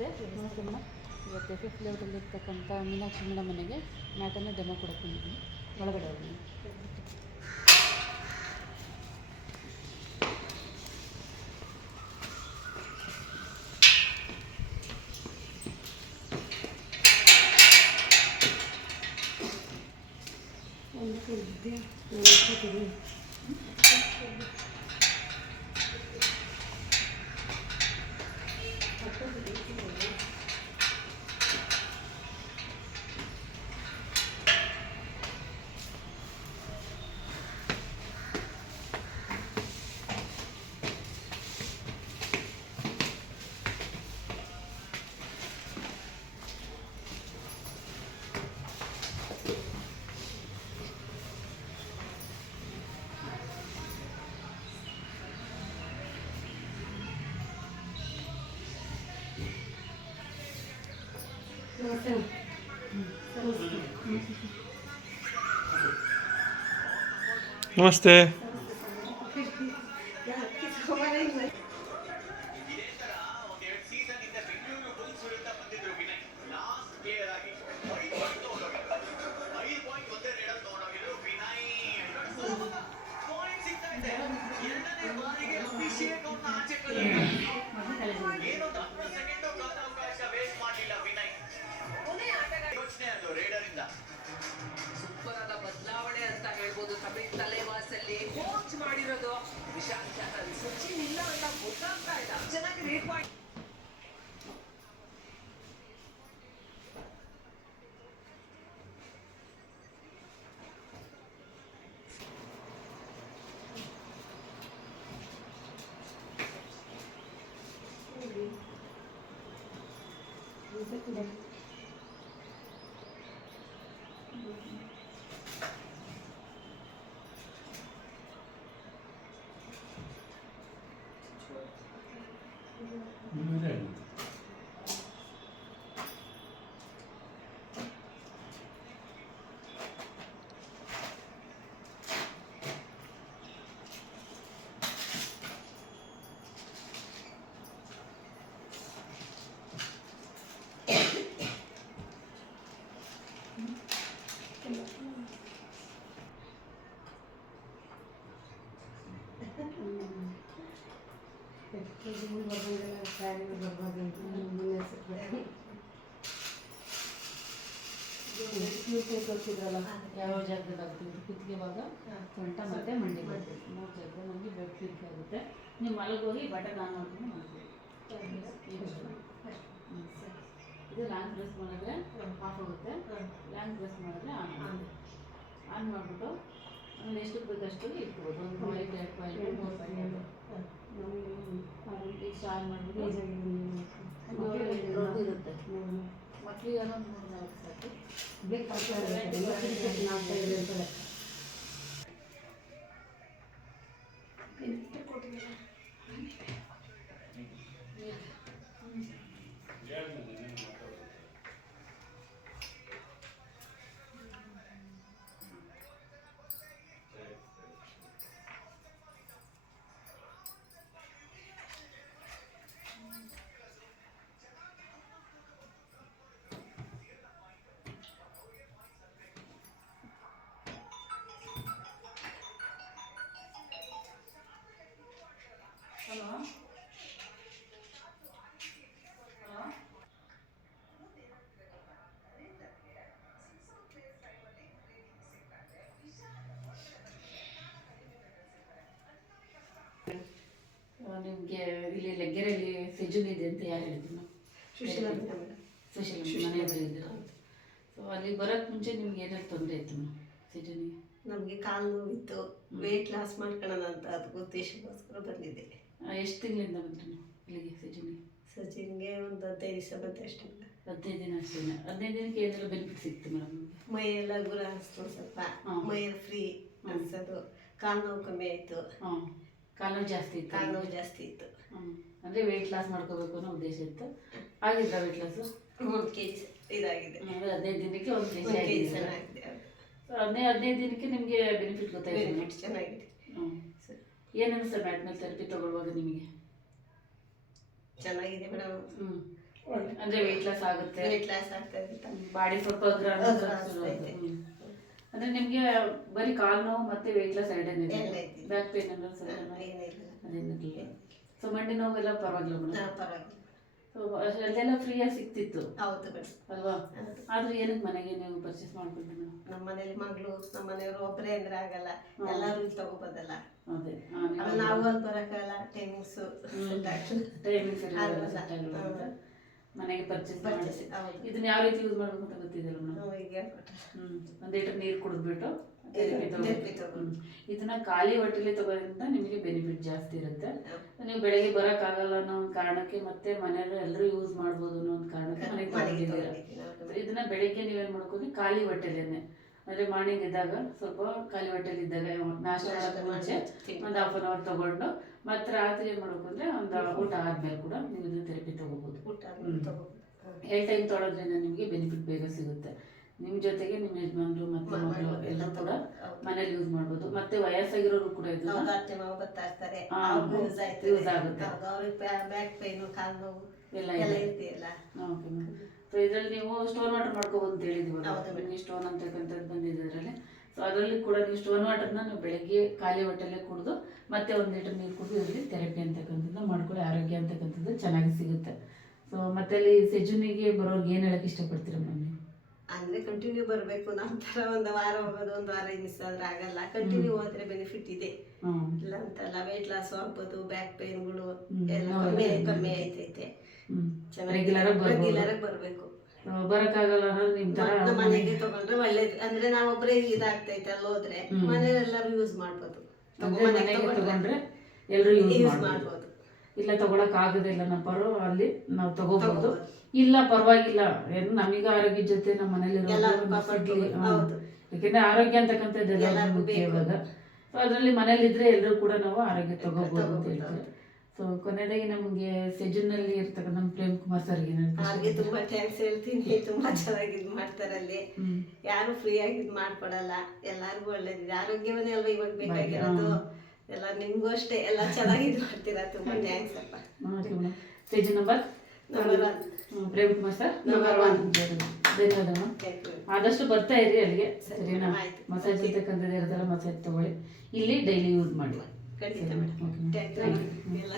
ನಮಸ್ತೆ ಮೇಡಮ್. ಇವತ್ತು ಫಿಫ್ತ್ ಲೆವೆಲಲ್ಲಿ ಇರ್ತಕ್ಕಂಥ ಮೀನಾಕ್ಷಿ ಮೇಡಮ್ ಮನೆಗೆ ಮ್ಯಾಟನ್ನು ಡೆಮೋ ಕೊಡಕ್ಕೆ ಬಂದಿದ್ದೀನಿ. ಒಳಗಡೆ ಹೋಗಿ ನಮಸ್ತೆ. ಸೂಪರಾದ ಬದಲಾವಣೆ ಅಂತ ಹೇಳ್ಬೋದು. ತಮಿಳ್ ತಲೆವಾಸಲ್ಲಿ ಕೋಚ್ ಮಾಡಿರೋದು ವಿಶಾಲ್ ಚಾನಲ್. ಸಚಿನ್ ಇಲ್ಲ ಅಂತ ಗೊತ್ತಾಗ್ತಾ ಇಲ್ಲ. ಚೆನ್ನಾಗಿ ರೇಟ್ ಮಾಡಿ ತೋರಿಸಿದ್ರಲ್ಲ ಯಾವ ಜಾಗದಲ್ಲಿ ಆಗ್ತದೆ ಕುತ್ತಿಗೆ ಭಾಗ, ಸೊಂಟ ಮತ್ತು ಮಂಡಿ ಬರ್ತದೆ. 3 ಜಾಗದಲ್ಲಿ ನಮಗೆ ಬೆಡ್ ಫೀಟ್ ಆಗುತ್ತೆ. ನೀವು ಮಲಗೋಗಿ ಬಟನ್ ಆನ್ ಮಾಡ್ಕೊಂಡು ಮಾಡ್ತೀವಿ. ಇದು ಲಾಂಗ್ ಪ್ರೆಸ್ ಮಾಡಿದ್ರೆ ಆಫ್ ಆಗುತ್ತೆ, ಲಾಂಗ್ ಪ್ರೆಸ್ ಮಾಡಿದ್ರೆ ಆನ್ ಮಾಡಿಬಿಟ್ಟು ಆಮೇಲೆ ಎಷ್ಟು ಬೇಕಷ್ಟು ಇಟ್ಕೋಬೋದು. 1 ಪಾಯಿಂಟ್ 2 ಪಾಯಿಂಟ್ 3 ಪಾಯಿಂಟ್ ಇಷ್ಟು ಆನ್ ಮಾಡಿಬಿಟ್ಟು ಇರುತ್ತೆ. ಮಕ್ಕಳಿಗೆ ಅನ್ನೋದು 3-4 ಸಾಕು. ಹಲೋ ನಿಮಗೆ ಇಲ್ಲಿ ಲೆಗ್ಗೆರೆಯಲ್ಲಿ ಸೆಜುನ್ ಇದೆ ಅಂತ ಯಾರು ಹೇಳಿದ್ರು? ಸುಶೀಲ ಮನೆ ಹತ್ರ ಇದ್ದೀರಾ? ಸೊ ಅಲ್ಲಿ ಬರೋಕ್ಕೆ ಮುಂಚೆ ನಿಮ್ಗೆ ಏನಾದ್ರು ತೊಂದರೆ ಇತ್ತು ಸೆಜುನಿಗೆ? ನಮಗೆ ಕಾಲು ನೋವಿತ್ತು, ವೆಯ್ಟ್ ಲಾಸ್ ಮಾಡ್ಕೊಳ್ಳೋಣ ಅಂತ ಅದಕ್ಕೆ ಉದ್ದೇಶಕ್ಕೋಸ್ಕರ ಬಂದಿದ್ದೆ. ಎಷ್ಟು ತಿಂಗಳಿಂದ ಬಂದ್ರಿ ನೀವು ಇಲ್ಲಿಗೆ ಸೆಜುನಿಗೆ? ಸಚಿನ್ಗೆ ಒಂದು 15 ದಿವಸ ಬಂತೆ ಅಷ್ಟೇ. 15 ದಿನ ಅಷ್ಟೇ. 15 ದಿನಕ್ಕೆ ಏನೆಲ್ಲ ಬೆನಿಫಿಟ್ ಸಿಕ್ತು ಮೇಡಮ್? ಮೈಯೆಲ್ಲ ಗುರ ಅನಿಸ್ತು, ಸ್ವಲ್ಪ ಮೈಯೆಲ್ಲ ಫ್ರೀ ಅನ್ಸೋದು, ಕಾಲು ನೋವು ಕಮ್ಮಿ ಆಯಿತು. ಕಾಲು ನೋವು ಜಾಸ್ತಿ ಇತ್ತು? ಕಾಲು ನೋವು ಜಾಸ್ತಿ ಇತ್ತು. ಅಂದರೆ ವೆಯ್ಟ್ ಲಾಸ್ ಮಾಡ್ಕೋಬೇಕು ಅನ್ನೋ ಉದ್ದೇಶ ಇತ್ತು. ಆಗಿದ್ರಾ ವೆಯ್ಟ್ ಲಾಸು? 1 kg ಇದಾಗಿದೆ. ಅಂದರೆ 15 ದಿನಕ್ಕೆ 1 kg ಚೆನ್ನಾಗಿದೆ. ಸೊ 15 ದಿನಕ್ಕೆ ನಿಮಗೆ ಬೆನಿಫಿಟ್ ಗೊತ್ತಾಯಿತು? ಬೆನಿಫಿಟ್ ಚೆನ್ನಾಗಿದೆ. ಸರಿ. ಏನು ಅನಿಸ್ತಾ ಮ್ಯಾಟ್ ಮೇಲೆ ಥೆರಪಿ ತೊಗೊಳ್ಳುವಾಗ ನಿಮಗೆ? ಚೆನ್ನಾಗಿದೆ ಮೇಡಮ್. ಅಂದ್ರೆ ವೆಯ್ಟ್ ಲಾಸ್ ಆಗುತ್ತೆ, ವೇಟ್ ಲಾಸ್ ಆಗ್ತದೆ. ಬಾಡಿ ಸ್ವಲ್ಪ ಅಗ್ರ ಅನಿಸ್ತೈತೆ. ಅಂದ್ರೆ ನಿಮ್ಗೆ ಬರೀ ಕಾಲು ನೋವು ಮತ್ತೆ ವೆಯ್ಟ್ ಲಾಸ್ ಎರಡನೇ ಎಲ್ಲ ಐತಿ. ಬ್ಯಾಕ್ ಪೇನ್ ಅನ್ನೋದು ಸ್ವಲ್ಪ ಏನಿಲ್ಲ. ಅದೇನಿಲ್ಲ. ಸೊ ಮಂಡಿ ನೋವೆಲ್ಲ ಪರವಾಗಿಲ್ಲ ಮೇಡಮ್. ಪರವಾಗಿಲ್ಲ. ಸೊ ಅದೆಲ್ಲ ಫ್ರೀಯಾಗಿ ಸಿಕ್ತಿತ್ತು ಹೌದು ಮೇಡಮ್. ಅಲ್ವಾ? ಆದ್ರೆ ಏನಕ್ಕೆ ಮನೆಗೆ ನೀವು ಪರ್ಚೇಸ್ ಮಾಡ್ಕೊಂಡ್ರಿ ಮೇಡಮ್? ನಮ್ಮ ಮನೇಲಿ ಮಗಳು, ನಮ್ಮ ಮನೆಯವರು ಒಬ್ಬರೇ ಅಂದ್ರೆ ಆಗಲ್ಲ, ಎಲ್ಲರೂ ಇಲ್ಲಿ ತಗೋಬೋದಲ್ಲ. ಅದೇ ನಾವು ಅಲ್ಲಿ ಬರಕ್ಕಲ್ಲ, ಟೈಮಿಂಗ್ಸ್ ಟೈಮಿಂಗ್ ಸರಿ ಆಗಲ್ಲ. ಮನೆಗೆ ಪರ್ಚೇಸ್ ಮಾಡಿಸಿ ಇದನ್ನ ಯಾವ ರೀತಿ ಯೂಸ್ ಮಾಡ್ಬೇಕು ಅಂತ ಗೊತ್ತಿದೆಯಲ್ಲ ಮೇಡಮ್? ಒಂದು ಲೀಟರ್ ನೀರು ಕುಡಿದ್ಬಿಟ್ಟು ಇದನ್ನ ಖಾಲಿ ಹೊಟ್ಟೆಲಿ ತಗೋದ್ರಿಂದ ನಿಮಗೆ ಬೆನಿಫಿಟ್ ಜಾಸ್ತಿ ಇರುತ್ತೆ. ನೀವು ಬೆಳಗ್ಗೆ ಬರೋಕ್ಕಾಗಲ್ಲ ಅನ್ನೋ ಒಂದು ಕಾರಣಕ್ಕೆ ಮತ್ತೆ ಮನೆಯಲ್ಲೂ ಎಲ್ಲರೂ ಯೂಸ್ ಮಾಡ್ಬೋದು ಅನ್ನೋ ಒಂದು ಕಾರಣಕ್ಕೆ ಮನೆಗೆ ತಗೊಂಡಿದ್ದೀರಾ. ಇದನ್ನ ಬೆಳಿಗ್ಗೆ ನೀವೇನು ಮಾಡ್ಕೊಂಡು ಖಾಲಿ ಹೊಟ್ಟೆಲೇನೆ, ಅಂದರೆ ಮಾರ್ನಿಂಗ್ ಇದ್ದಾಗ ಸ್ವಲ್ಪ ಖಾಲಿ ಹೊಟ್ಟೆಲಿ ಇದ್ದಾಗ ನಾಷ್ಟ ಮಾಡೋಕ್ಕೆ ಮುಂಚೆ ಒಂದು ಹಾಫ್ ಅನ್ ಅವರ್ ತಗೊಂಡು ಮತ್ತೆ ರಾತ್ರಿ ಏನು ಮಾಡ್ಬೇಕು ಅಂದರೆ ಒಂದು ಊಟ ಆದ್ಮೇಲೆ ಕೂಡ ನೀವು ಇದನ್ನ ಥೆರಪಿ ತಗೋಬೋದು. ಎರಡು ಟೈಮ್ ತೊಗೊಳೋದ್ರಿಂದ ನಿಮಗೆ ಬೆನಿಫಿಟ್ ಬೇಗ ಸಿಗುತ್ತೆ. ನಿಮ್ಮ ಜೊತೆಗೆ ನಿಮ್ಮ ಯಜಮಾನ್ರು ಮತ್ತೆ ಮಕ್ಕಳು ಎಲ್ಲ ಕೂಡ ಮನೇಲಿ ಯೂಸ್ ಮಾಡ್ಬೋದು. ಮತ್ತೆ ವಯಸ್ಸಾಗಿರೋರು ಕೂಡ ಇದನ್ನ ಯೂಸ್ ಆಗುತ್ತೆ. ಬ್ಯಾಕ್ ಪೈನು, ಕಾಲು ನೋವು ಎಲ್ಲ ಎಲ್ಲ ಇದೆಯಲ್ಲ. Okay ma'am. ಸೊ ಇದರಲ್ಲಿ ನೀವು ಸ್ಟೋನ್ ವಾಟರ್ ಮಾಡ್ಕೋಬೋದು ಅಂತ ಹೇಳಿದ್ವಿ. ನಿಮಗೆ ಸ್ಟೋನ್ ಅಂತಕ್ಕಂಥದ್ದು ಬಂದಿದೆ ಅದರಲ್ಲಿ. ಸೊ ಅದರಲ್ಲಿ ಕೂಡ ನೀವು ಸ್ಟೋನ್ ವಾಟರ್ನ ನೀವು ಬೆಳಗ್ಗೆ ಖಾಲಿ ಹೊಟ್ಟೆಲ್ಲೇ ಕುಡಿದು ಮತ್ತೆ 1 ಲೀಟರ್ ನೀರು ಕುಡಿದು ಇದರಲ್ಲಿ ಥೆರಪಿ ಅಂತಕ್ಕಂಥದ್ದು ಮಾಡ್ಕೊಳ್ಳಿ. ಆರೋಗ್ಯ ಅಂತಕ್ಕಂಥದ್ದು ಚೆನ್ನಾಗಿ ಸಿಗುತ್ತೆ. ಸೊ ಮತ್ತೆ ಅಲ್ಲಿ ಸೆಜುನಿಗೆ ಬರೋರ್ಗೆ ಏನು ಹೇಳಕ್ಕೆ ಇಷ್ಟಪಡ್ತೀರಾ ಮ್ಯಾಮ್ ನೀವು? ಅಂದ್ರೆ ಕಂಟಿನ್ಯೂ ಬರಬೇಕು. ನಮ್ಮ ಥರ ಒಂದು ವಾರ ಹೋಗೋದು, ಒಂದು ವಾರ ಮಿಸ್ ಆದ್ರೆ ಆಗಲ್ಲ. ಕಂಟಿನ್ಯೂ ಹೋದ್ರೆ ಬೆನಿಫಿಟ್ ಇದೆ, ಇಲ್ಲ ಅಂತಲ್ಲ. ವೆಯ್ಟ್ ಲಾಸ್ ಆಗ್ಬೋದು, ಬ್ಯಾಕ್ ಪೇನ್ಗಳು ಎಲ್ಲ ಕಮ್ಮಿ ಆಯ್ತೈತೆ. ರೆಗ್ಯುಲರ್ ಬರಬೇಕು. ಬರಕ್ಕಾಗಲ್ಲ ಅನ್ನೋದು ನಿಮ್ಮ ಥರ ನಮ್ಮ ಮನೆಗೆ ತಗೊಂಡ್ರೆ ಒಳ್ಳೇದು. ಅಂದ್ರೆ ನಾವೊಬ್ಬರೇ ಇದಾಗ್ತೈತೆ, ಅಲ್ಲಿ ಹೋದ್ರೆ ಮನೆಯಲ್ಲೆಲ್ಲರೂ ಯೂಸ್ ಮಾಡ್ಬೋದು. ಮನೆಗೆ ತಗೊಂಡ್ರೆ ಎಲ್ಲರೂ ಯೂಸ್ ಮಾಡ್ಬೋದು. ಇಲ್ಲ ತಗೊಳಕ್ ಆಗೋದಿಲ್ಲ ನಮ್ಮರು ಅಲ್ಲಿ ನಾವು ತಗೋಬಹುದು. ಇಲ್ಲ ಪರವಾಗಿಲ್ಲ, ಏನು ನಮೀಗ ಆರೋಗ್ಯ ಜೊತೆ ನಮ್ಮ ಮನೇಲಿ ಯಾಕೆಂದ್ರೆ ಆರೋಗ್ಯ ಅಂತಕ್ಕಂಥದ್ದು ಎಲ್ಲ ಮುಖ್ಯ ಇವಾಗ. ಸೊ ಅದರಲ್ಲಿ ಮನೇಲಿದ್ರೆ ಎಲ್ಲರೂ ಕೂಡ ನಾವು ಆರೋಗ್ಯ ತಗೋಬಹುದು ಅಂತ ಹೇಳ್ತಾರೆ. ಸೊ ಕೊನೆಯದಾಗಿ ನಮಗೆ ಸೆಜುನಲ್ಲಿ ಇರ್ತಕ್ಕಂಥ ನಮ್ಮ ಪ್ರೇಮ್ ಕುಮಾರ್ ಸರ್ಗೆ ಅವ್ರಿಗೆ ತುಂಬಾ ಥ್ಯಾಂಕ್ಸ್ ಹೇಳ್ತೀನಿ. ತುಂಬಾ ಚೆನ್ನಾಗಿ ಇದು ಮಾಡ್ತಾರೆ ಅಲ್ಲಿ. ಯಾರು ಫ್ರೀ ಆಗಿ ಇದು ಮಾಡ್ಕೊಡಲ್ಲ, ಎಲ್ಲಾರ್ಗು ಒಳ್ಳೇದಿದೆ. ಆರೋಗ್ಯವನ್ನೇ ಅಲ್ವಾ ಇವಾಗ ಬೇಕಾಗಿರೋದು. ಎಲ್ಲ ನಿಮ್ಗೂ ಅಷ್ಟೇ ಎಲ್ಲ ಚೆನ್ನಾಗಿ ಇದು ಮಾಡ್ತೀರಾ. ತುಂಬಾ ಥ್ಯಾಂಕ್ಸ್ ಅಪ್ಪ. ಸೆಜು number 1 Prem Kumar sir number 1. ಧನ್ಯವಾದ ಮ್ಯಾಮ್. ಆದಷ್ಟು ಬರ್ತಾ ಇರಿ ಅಲ್ಲಿಗೆ, ಸರಿನಾ? ಮಸಾಜ್ ಇರ್ತಕ್ಕಂಥದ್ದು ಇರೋದಲ್ಲ, ಮಸಾಜ್ ತಗೊಳ್ಳಿ. ಇಲ್ಲಿ ಡೈಲಿ ಯೂಸ್ ಮಾಡಿ. ಖಂಡಿತ ಮೇಡಮ್. ಥ್ಯಾಂಕ್ ಯು ಎಲ್ಲ.